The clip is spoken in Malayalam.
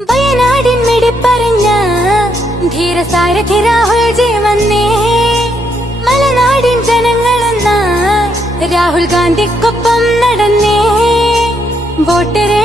വയനാടിൻ മിടിപ്പറഞ്ഞ ധീരസാരഥി രാഹുൽ ജി വന്നേ. മലനാടിൻ ജനങ്ങളെന്ന രാഹുൽ ഗാന്ധിക്കൊപ്പം നടന്നേ. വോട്ടരെ